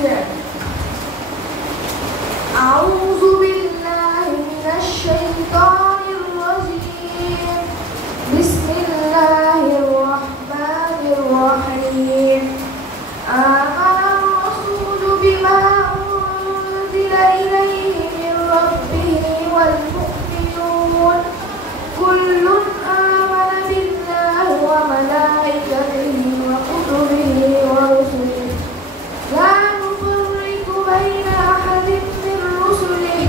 ছিলেন। আউযু বিল্লাহি মিনাশ শাইতানির রাজীম। বিসমিল্লাহির রাহমানির রাহিম। আমানার রাসূলু বিমা উনজিলা ইলাইহি মির রাব্বিহি ওয়াল মুমিনুন কুল্লুন আমানা বিল্লাহি ওয়া মালাইকাতিহি ওয়া কুতুবিহি ওয়া রুসুলিহি লা নুফাররিকু বাইনা আহাদিন মির রুসুলিহি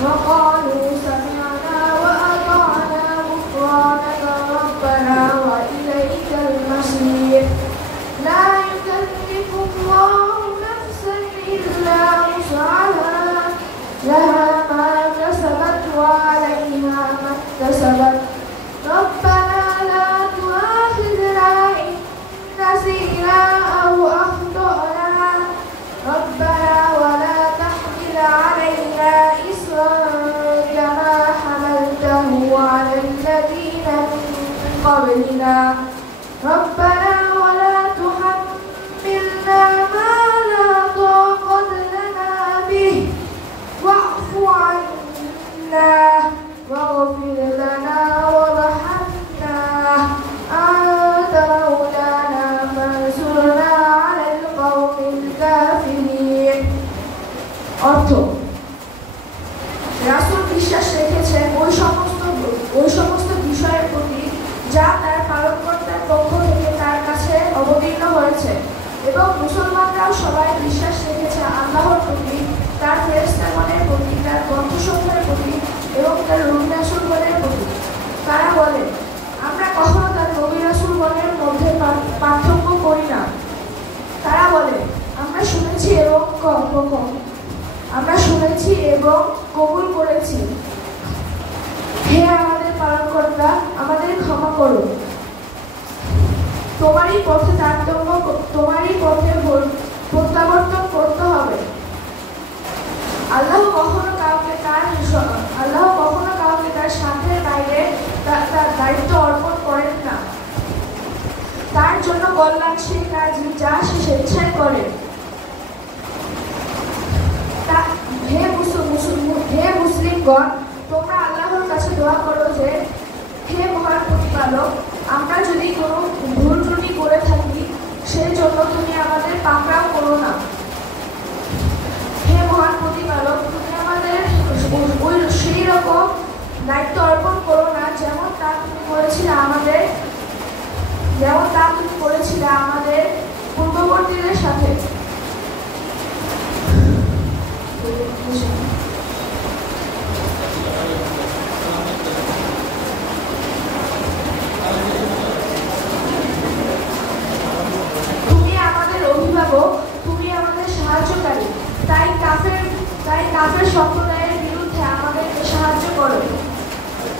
ওয়া ক্বালু সামি'না ওয়া আতা'না ghufranaka রাব্বানা ওয়া ইলাইকাল মাসীর। লা yukallifu Allahu nafsan ইল্লা wus'aha laha ma kasabat wa 'alayha ma iktasabat. ربنا لا تؤاخذنا إن نسينا أو أخطأنا ربنا ولا تحمل علينا إصرا كما حملته على الذين من قبلنا ربنا ولا تحملنا ما لا طاقة لنا به واعف عنا واغفر لنا وارحمنا أنت مولانا فانصرنا على القوم الكافرين। অর্থ, রাসূল বিশ্বাস রেখেছেন ওই সমস্ত বিষয়ের প্রতি যা তার পালনকর্তার পক্ষ থেকে তার কাছে অবতীর্ণ হয়েছে, এবং মুসলমানরাও সবাই বিশ্বাস রেখেছে আল্লাহর প্রতি, তার ফেরেশতাগণের প্রতি, তার গ্রন্থসমূহের প্রতি এবং তার নবী রাসূলগণের প্রতি। তারা বলে, আমরা কখনো তার নবী রাসূলগণের মধ্যে পার্থক্য করি না। তারা বলে, আমরা শুনেছি এবং কবুল করেছি। হে আমাদের পালনকর্তা, আমাদের ক্ষমা করো। তোমারই পথে প্রত্যাবর্তন করতে হবে। আল্লাহ কখনো কাউকে তার সাধ্যের বাইরে তার দায়িত্ব অর্পণ করেন না। তার জন্য কল্যাণ সেই কাজই যা সে স্বেচ্ছায় করে। হে মুসলিমগণ, তোমরা আল্লাহর কাছে দোয়া করো যে, হে মহান প্রতিপালক, আমরা যদি কোনো ভুল ত্রুটি করে থাকি সেই জন্য তুমি আমাদের পাকড়াও করো না। হে মহান প্রতিপালক, তুমি আমাদের সেই রকম দায়িত্ব অর্পণ করো না যেমন তা তুমি করেছিলে আমাদের পূর্ববর্তীদের সাথে। তুমি আমাদের অভিভাবক, তুমি আমাদের সাহায্যকারী, তাই কাফের সম্প্রদায়ের বিরুদ্ধে আমাদেরকে সাহায্য করো।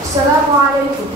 আসসালামু আলাইকুম।